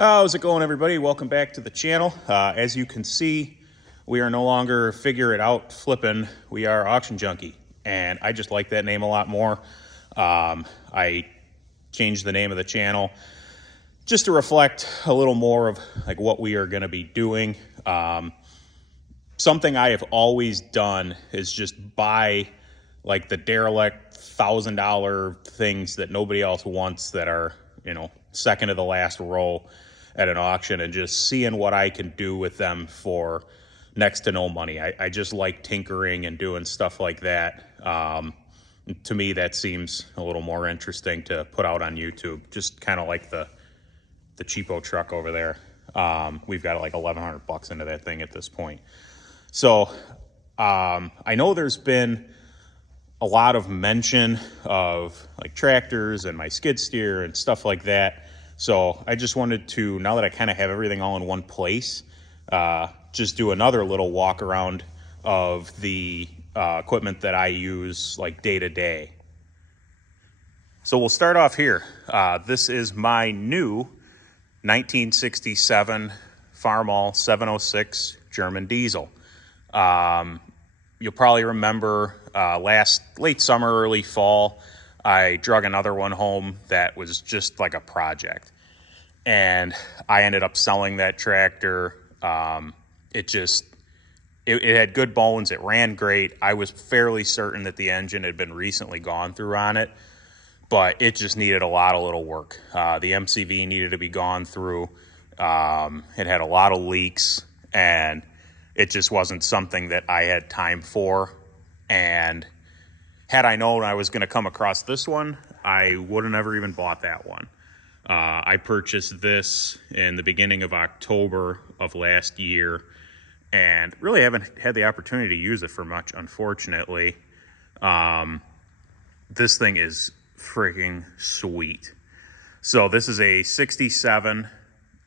How's it going, everybody? Welcome back to the channel. As you can see, we are no longer figure it out flipping. We are Auction Junkie, and I just like that name a lot more. I changed the name of the channel just to reflect a little more of like what we are going to be doing. Something I have always done is just buy like the derelict $1,000 things that nobody else wants that are, second to the last row at an auction, and just seeing what I can do with them for next to no money. I just like tinkering and doing stuff like that. To me, that seems a little more interesting to put out on YouTube. Just kind of like the cheapo truck over there. We've got like $1,100 into that thing at this point. So I know there's been a lot of mention of like tractors and my skid steer and stuff like that. So I just wanted to, now that I kind of have everything all in one place, just do another little walk around of the equipment that I use like day to day. So we'll start off here. This is my new 1967 Farmall 706 German diesel. You'll probably remember late summer, early fall, I drug another one home that was just like a project. And I ended up selling that tractor. It had good bones. It ran great. I was fairly certain that the engine had been recently gone through on it, but it just needed a lot of little work. The MCV needed to be gone through. It had a lot of leaks, and it just wasn't something that I had time for. And had I known I was going to come across this one, I would have never even bought that one. I purchased this in the beginning of October of last year, and really haven't had the opportunity to use it for much, unfortunately. This thing is freaking sweet. So this is a 67.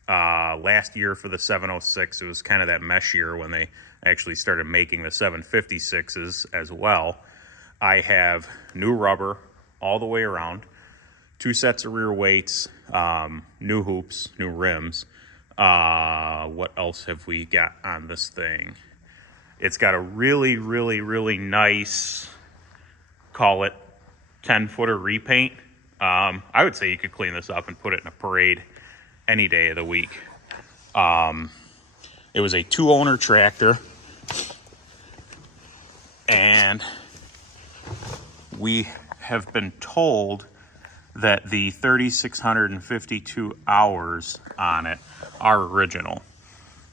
Last year for the 706, it was kind of that mesh year when they actually started making the 756s as well. I have new rubber all the way around, 2 sets of rear weights, new hoops, new rims. What else have we got on this thing? It's got a really, really, really nice, call it 10-footer repaint. I would say you could clean this up and put it in a parade any day of the week. It was a 2-owner tractor, and we have been told that the 3,652 hours on it are original.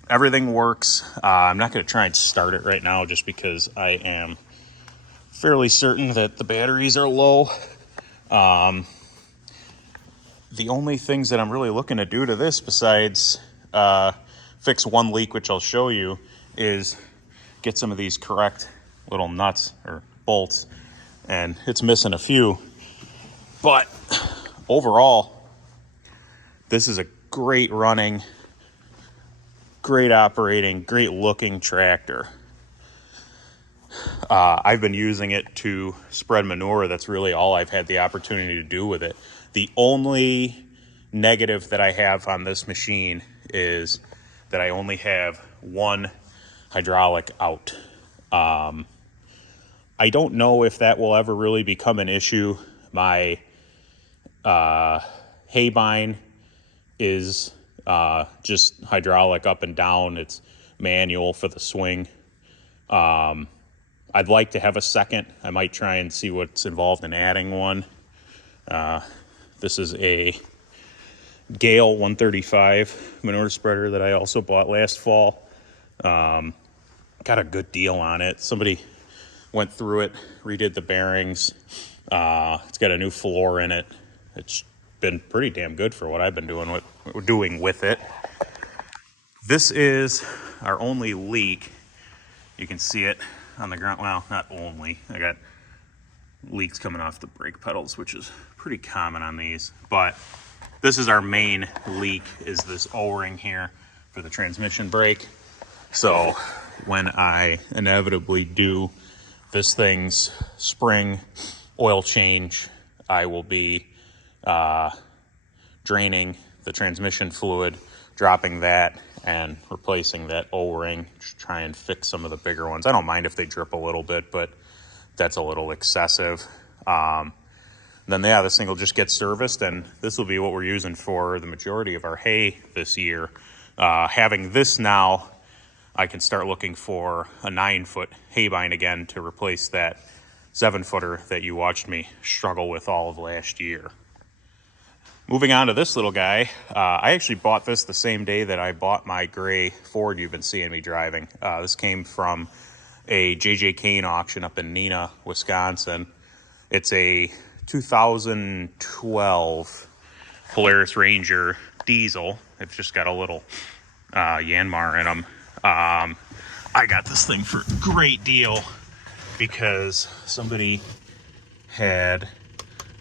Everything works. I'm not going to try and start it right now just because I am fairly certain that the batteries are low. The only things that I'm really looking to do to this besides fix one leak, which I'll show you, is get some of these correct little nuts or bolts, and it's missing a few. But overall, this is a great running, great operating, great looking tractor. I've been using it to spread manure. That's really all I've had the opportunity to do with it. The only negative that I have on this machine is that I only have one hydraulic out. I don't know if that will ever really become an issue. My haybine is just hydraulic up and down. It's manual for the swing. I'd like to have a second. I might try and see what's involved in adding one. This is a Gale 135 manure spreader that I also bought last fall. Got a good deal on it. Somebody went through it, redid the bearings. It's got a new floor in it. It's been pretty damn good for what I've been doing with it. This is our only leak. You can see it on the ground. Well, not only. I got leaks coming off the brake pedals, which is pretty common on these. But this is our main leak, is this O-ring here for the transmission brake. So when I inevitably do this thing's spring oil change, I will be draining the transmission fluid, dropping that, and replacing that O-ring. Just try and fix some of the bigger ones. I don't mind if they drip a little bit, but that's a little excessive. Then yeah, this thing will just get serviced, and this will be what we're using for the majority of our hay this year. Having this now, I can start looking for a 9-foot hay bind again to replace that 7-footer that you watched me struggle with all of last year. Moving on to this little guy, I actually bought this the same day that I bought my gray Ford you've been seeing me driving. This came from a J.J. Kane auction up in Neenah, Wisconsin. It's a 2012 Polaris Ranger diesel. It's just got a little Yanmar in them. I got this thing for a great deal because somebody had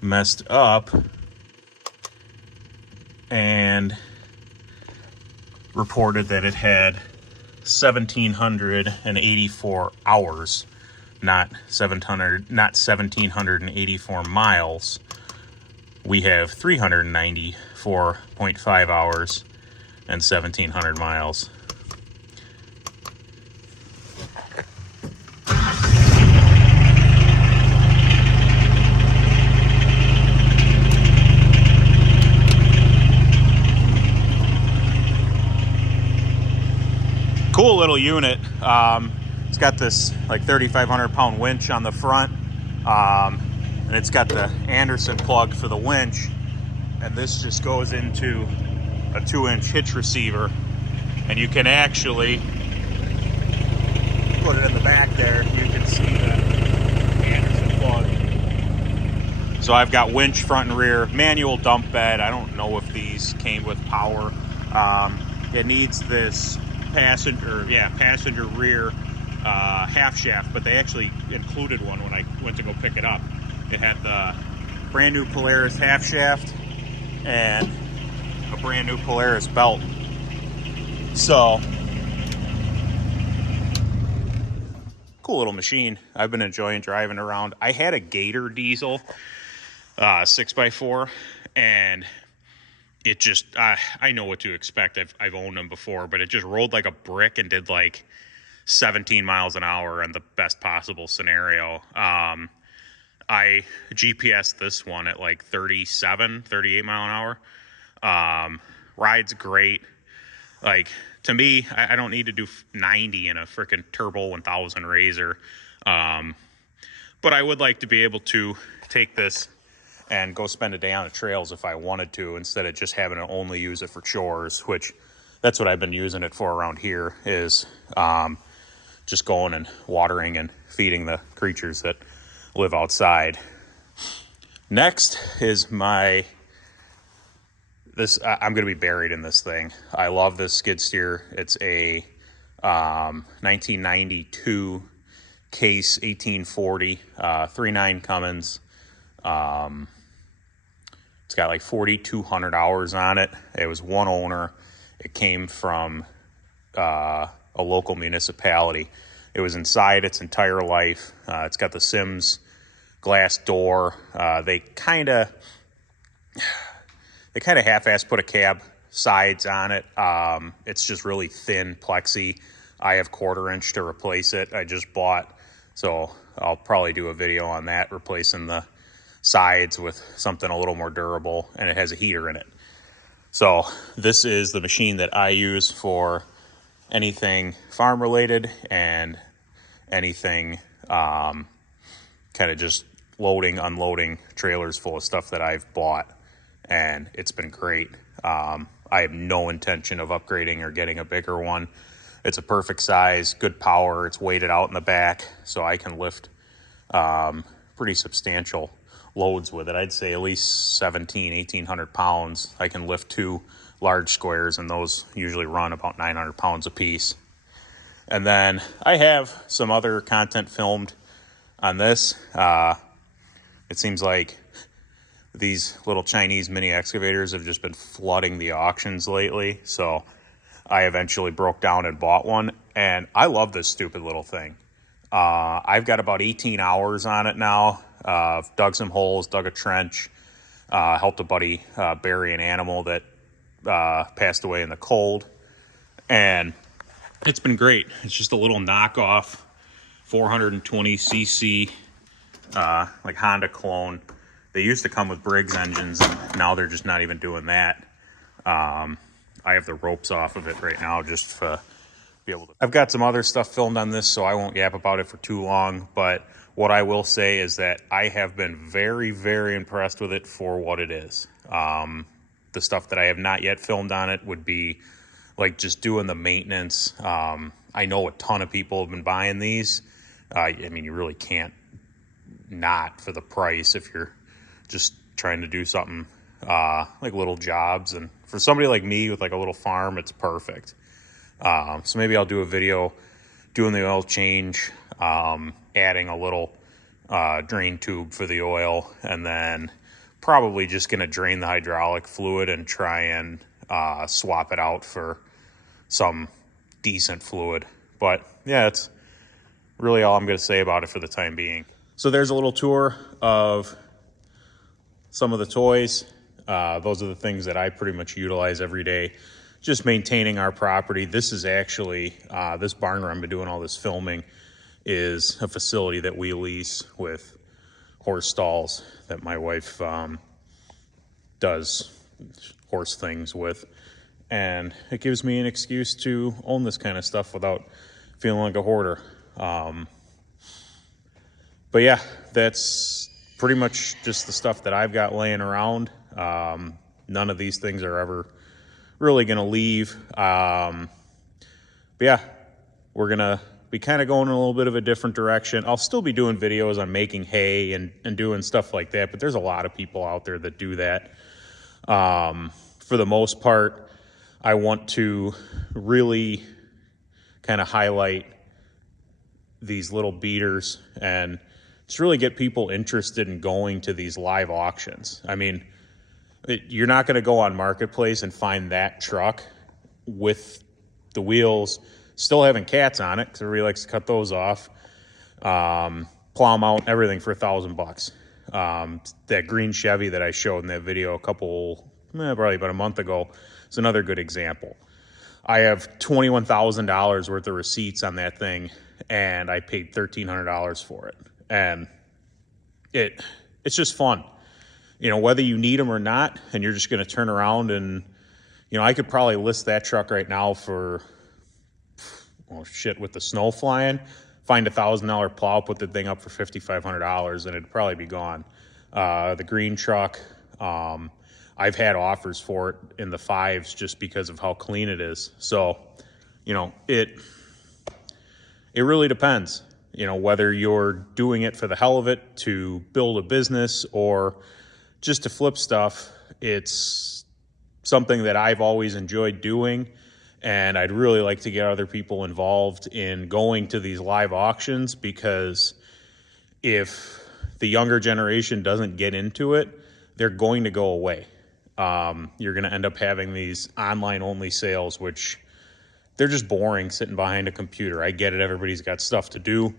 messed up and reported that it had 1,784 hours, not 1,784 miles. We have 394.5 hours and 1,700 miles. Cool little unit. It's got this like 3,500 pound winch on the front, and it's got the Anderson plug for the winch, and this just goes into a 2-inch hitch receiver, and you can actually put it in the back there. You can see the Anderson plug. So I've got winch front and rear, manual dump bed. I don't know if these came with power. It needs this passenger rear half shaft, but they actually included one when I went to go pick it up. It had the brand new Polaris half shaft and a brand new Polaris belt. So cool little machine. I've been enjoying driving around. I had a Gator diesel 6x4, and it just, I know what to expect. I've owned them before, but it just rolled like a brick and did like 17 miles an hour in the best possible scenario. I GPSed this one at like 38 mile an hour. Rides great. Like, to me, I don't need to do 90 in a freaking Turbo 1000 Razor. But I would like to be able to take this and go spend a day on the trails if I wanted to, instead of just having to only use it for chores, which that's what I've been using it for around here, is just going and watering and feeding the creatures that live outside. Next is I'm going to be buried in this thing. I love this skid steer. It's a 1992 Case 1840, 3.9 Cummins. It's got like 4,200 hours on it. It was one owner. It came from a local municipality. It was inside its entire life. It's got the Sims glass door. They kind of half-assed put a cab sides on it. It's just really thin plexi. I have 1/4 inch to replace it. I just bought, so I'll probably do a video on that, replacing the sides with something a little more durable, and it has a heater in it. So this is the machine that I use for anything farm related and anything kind of just loading, unloading trailers full of stuff that I've bought, and it's been great. I have no intention of upgrading or getting a bigger one. It's a perfect size, good power. It's weighted out in the back, so I can lift pretty substantial loads with it. I'd say at least 1,800 pounds. I can lift 2 large squares, and those usually run about 900 pounds a piece. And then I have some other content filmed on this. It seems like these little Chinese mini excavators have just been flooding the auctions lately, so I eventually broke down and bought one, and I love this stupid little thing. I've got about 18 hours on it now. Dug some holes, dug a trench, helped a buddy bury an animal that passed away in the cold, and it's been great. It's just a little knockoff 420cc like Honda clone. They used to come with Briggs engines, and now they're just not even doing that. I have the ropes off of it right now just to be able to. I've got some other stuff filmed on this, so I won't yap about it for too long, but what I will say is that I have been very, very impressed with it for what it is. The stuff that I have not yet filmed on it would be like just doing the maintenance. I know a ton of people have been buying these. I mean, you really can't not for the price if you're just trying to do something like little jobs. And for somebody like me with like a little farm, it's perfect. So maybe I'll do a video doing the oil change, adding a little drain tube for the oil, and then probably just going to drain the hydraulic fluid and try and swap it out for some decent fluid. But yeah, it's really all I'm going to say about it for the time being. So there's a little tour of some of the toys. Those are the things that I pretty much utilize every day, just maintaining our property. This is actually, this barn where I've been doing all this filming is a facility that we lease with horse stalls that my wife does horse things with. And it gives me an excuse to own this kind of stuff without feeling like a hoarder. But yeah, that's pretty much just the stuff that I've got laying around. None of these things are ever really going to leave. But yeah, we're going to be kind of going in a little bit of a different direction. I'll still be doing videos on making hay and doing stuff like that, but there's a lot of people out there that do that. For the most part, I want to really kind of highlight these little beaters and just really get people interested in going to these live auctions. I mean, you're not going to go on Marketplace and find that truck with the wheels still having cats on it, because everybody likes to cut those off, plow them out, everything for $1,000. That green Chevy that I showed in that video probably about a month ago is another good example. I have $21,000 worth of receipts on that thing, and I paid $1,300 for it. And it's just fun, you know, whether you need them or not, and you're just going to turn around and, you know, I could probably list that truck right now for, oh shit, with the snow flying, find $1,000 plow, put the thing up for $5,500, and it'd probably be gone. The green truck, I've had offers for it in the fives just because of how clean it is. So, you know, it really depends, you know, whether you're doing it for the hell of it to build a business or just to flip stuff. It's something that I've always enjoyed doing, and I'd really like to get other people involved in going to these live auctions, because if the younger generation doesn't get into it, they're going to go away. You're going to end up having these online only sales, which they're just boring sitting behind a computer. I get it. Everybody's got stuff to do,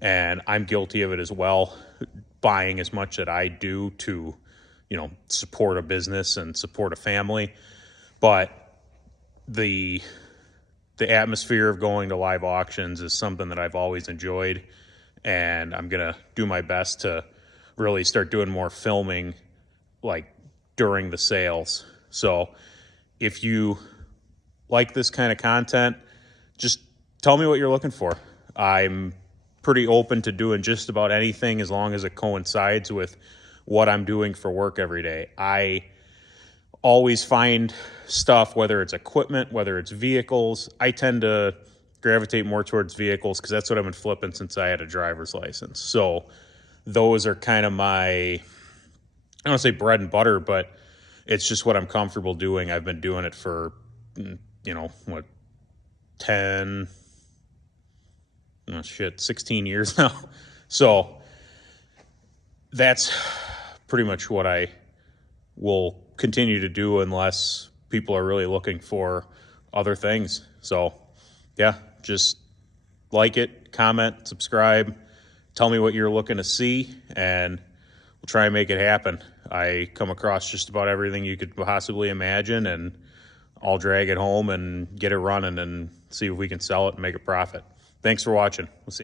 and I'm guilty of it as well, buying as much that I do to, you know, support a business and support a family. But the atmosphere of going to live auctions is something that I've always enjoyed, and I'm going to do my best to really start doing more filming like during the sales. So if you like this kind of content, just tell me what you're looking for. I'm pretty open to doing just about anything as long as it coincides with what I'm doing for work every day. I always find stuff, whether it's equipment, whether it's vehicles. I tend to gravitate more towards vehicles because that's what I've been flipping since I had a driver's license. So those are kind of my, I don't want to say bread and butter, but it's just what I'm comfortable doing. I've been doing it for, you know, 16 years now. So that's pretty much what I will continue to do unless people are really looking for other things. So yeah, just like it, comment, subscribe, tell me what you're looking to see, and we'll try and make it happen. I come across just about everything you could possibly imagine, and I'll drag it home and get it running and see if we can sell it and make a profit. Thanks for watching. We'll see.